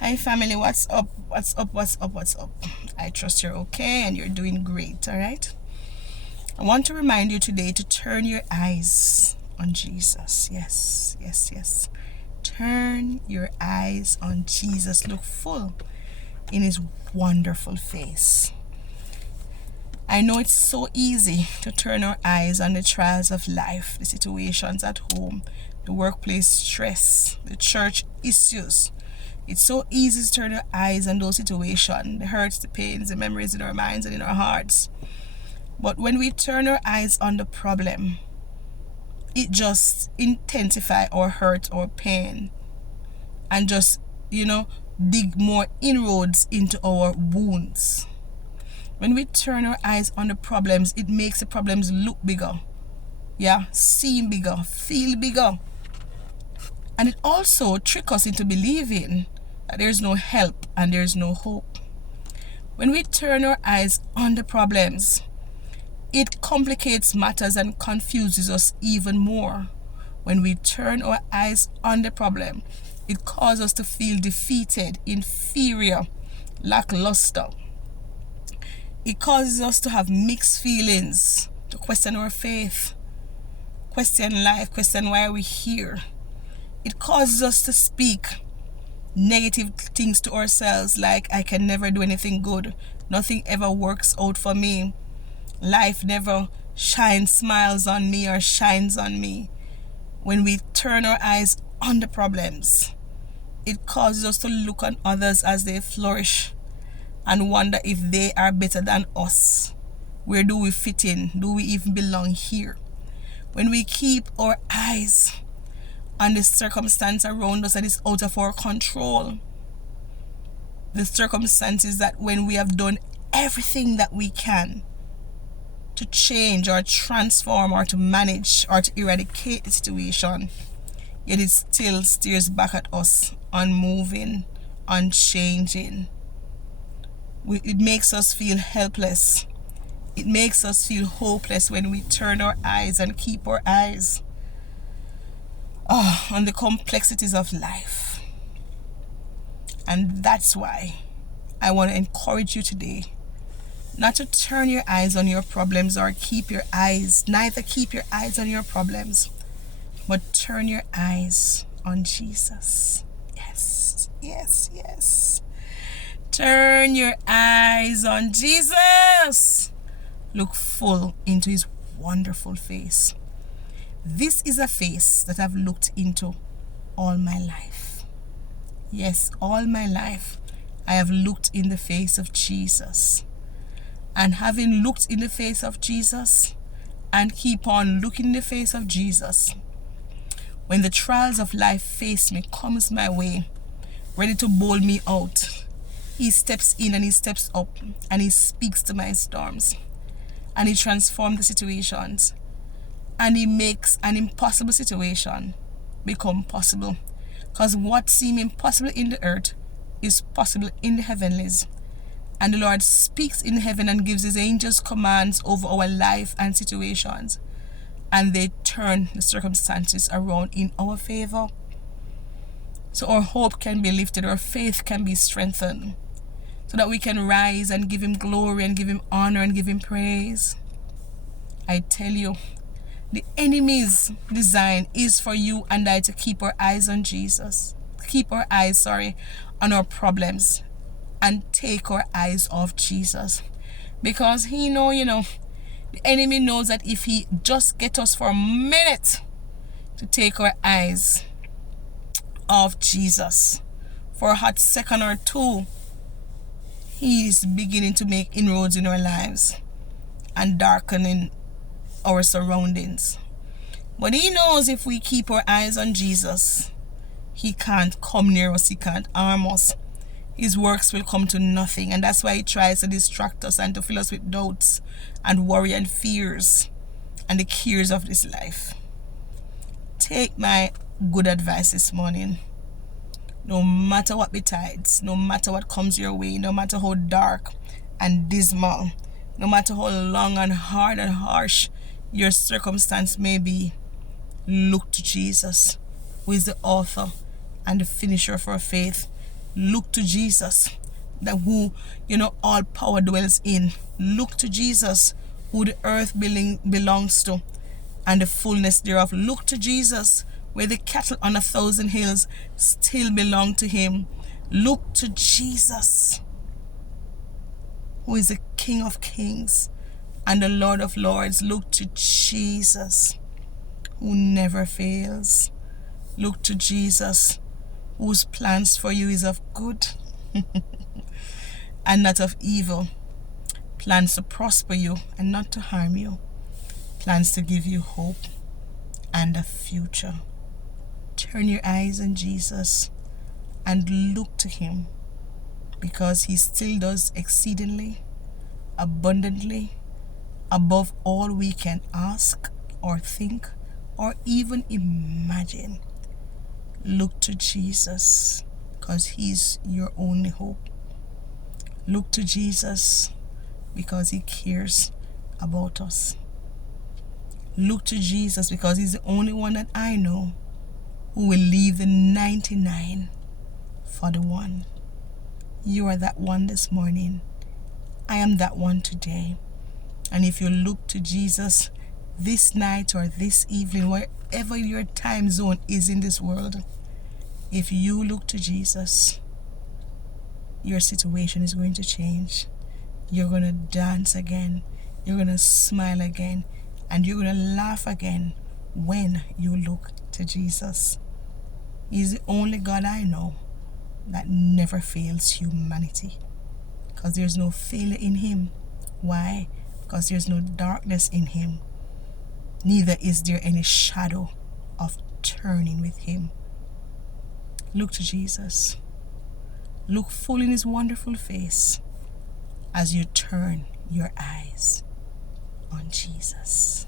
Hi family, what's up? What's up? What's up? What's up? I trust you're okay and you're doing great, all right? I want to remind you today to turn your eyes on Jesus. Yes, yes, yes. Turn your eyes on Jesus. Look full in his wonderful face. I know it's so easy to turn our eyes on the trials of life, the situations at home, the workplace stress, the church issues. It's so easy to turn our eyes on those situations, the hurts, the pains, the memories in our minds and in our hearts. But when we turn our eyes on the problem, it just intensifies our hurt or pain and just, dig more inroads into our wounds. When we turn our eyes on the problems, it makes the problems look bigger. Yeah, seem bigger, feel bigger. And it also tricks us into believing that there's no help and there's no hope. When we turn our eyes on the problems, it complicates matters and confuses us even more. When we turn our eyes on the problem, it causes us to feel defeated, inferior, lackluster. It causes us to have mixed feelings, to question our faith, question life, question why we're here. It causes us to speak negative things to ourselves like, I can never do anything good. Nothing ever works out for me. Life never smiles on me or shines on me. When we turn our eyes on the problems, it causes us to look on others as they flourish and wonder if they are better than us. Where do we fit in? Do we even belong here? When we keep our eyes on the circumstance around us that is out of our control, the circumstances that when we have done everything that we can to change or transform or to manage or to eradicate the situation, yet it still stares back at us, unmoving, unchanging. It makes us feel helpless. It makes us feel hopeless when we turn our eyes and keep our eyes on the complexities of life. And that's why I want to encourage you today not to turn your eyes on your problems or neither keep your eyes on your problems, but turn your eyes on Jesus. Yes, yes, yes. Turn your eyes on Jesus. Look full into his wonderful face. This is a face that I've looked into all my life. Yes, all my life I have looked in the face of Jesus. And having looked in the face of Jesus and keep on looking in the face of Jesus, when the trials of life face me, comes my way, ready to bowl me out, he steps in and he steps up and he speaks to my storms and he transforms the situations and he makes an impossible situation become possible. Because what seems impossible in the earth is possible in the heavenlies. And the Lord speaks in heaven and gives his angels commands over our life and situations. And they turn the circumstances around in our favor. So our hope can be lifted, our faith can be strengthened. So that we can rise and give him glory and give him honor and give him praise. I tell you, the enemy's design is for you and I to keep our eyes on Jesus. Keep our eyes, on our problems and take our eyes off Jesus. Because he the enemy knows that if he just get us for a minute to take our eyes off Jesus for a hot second or two, he is beginning to make inroads in our lives and darkening our surroundings. But he knows if we keep our eyes on Jesus, he can't come near us, he can't harm us. His works will come to nothing. And that's why he tries to distract us and to fill us with doubts and worry and fears and the cares of this life. Take my good advice this morning. No matter what betides, no matter what comes your way, no matter how dark and dismal, no matter how long and hard and harsh your circumstance may be, look to Jesus, who is the author and the finisher of our faith, Look to Jesus, that who, all power dwells in. Look to Jesus, who the earth belongs to, and the fullness thereof. Look to Jesus, where the cattle on 1,000 hills still belong to him. Look to Jesus, who is the King of kings and the Lord of lords. Look to Jesus, who never fails. Look to Jesus, whose plans for you is of good and not of evil. Plans to prosper you and not to harm you. Plans to give you hope and a future. Turn your eyes on Jesus and look to him, because he still does exceedingly, abundantly, above all we can ask or think or even imagine. Look to Jesus, because he's your only hope. Look to Jesus, because he cares about us. Look to Jesus, because he's the only one that I know who will leave the 99 for the one. You are that one this morning. I am that one today. And if you look to Jesus this night or this evening, wherever your time zone is in this world, if you look to Jesus, your situation is going to change. You're going to dance again. You're going to smile again. And you're going to laugh again when you look to Jesus. He's the only God I know that never fails humanity, because there's no failure in him. Why? Because there's no darkness in him. Neither is there any shadow of turning with him. Look to Jesus. Look full in his wonderful face as you turn your eyes on Jesus.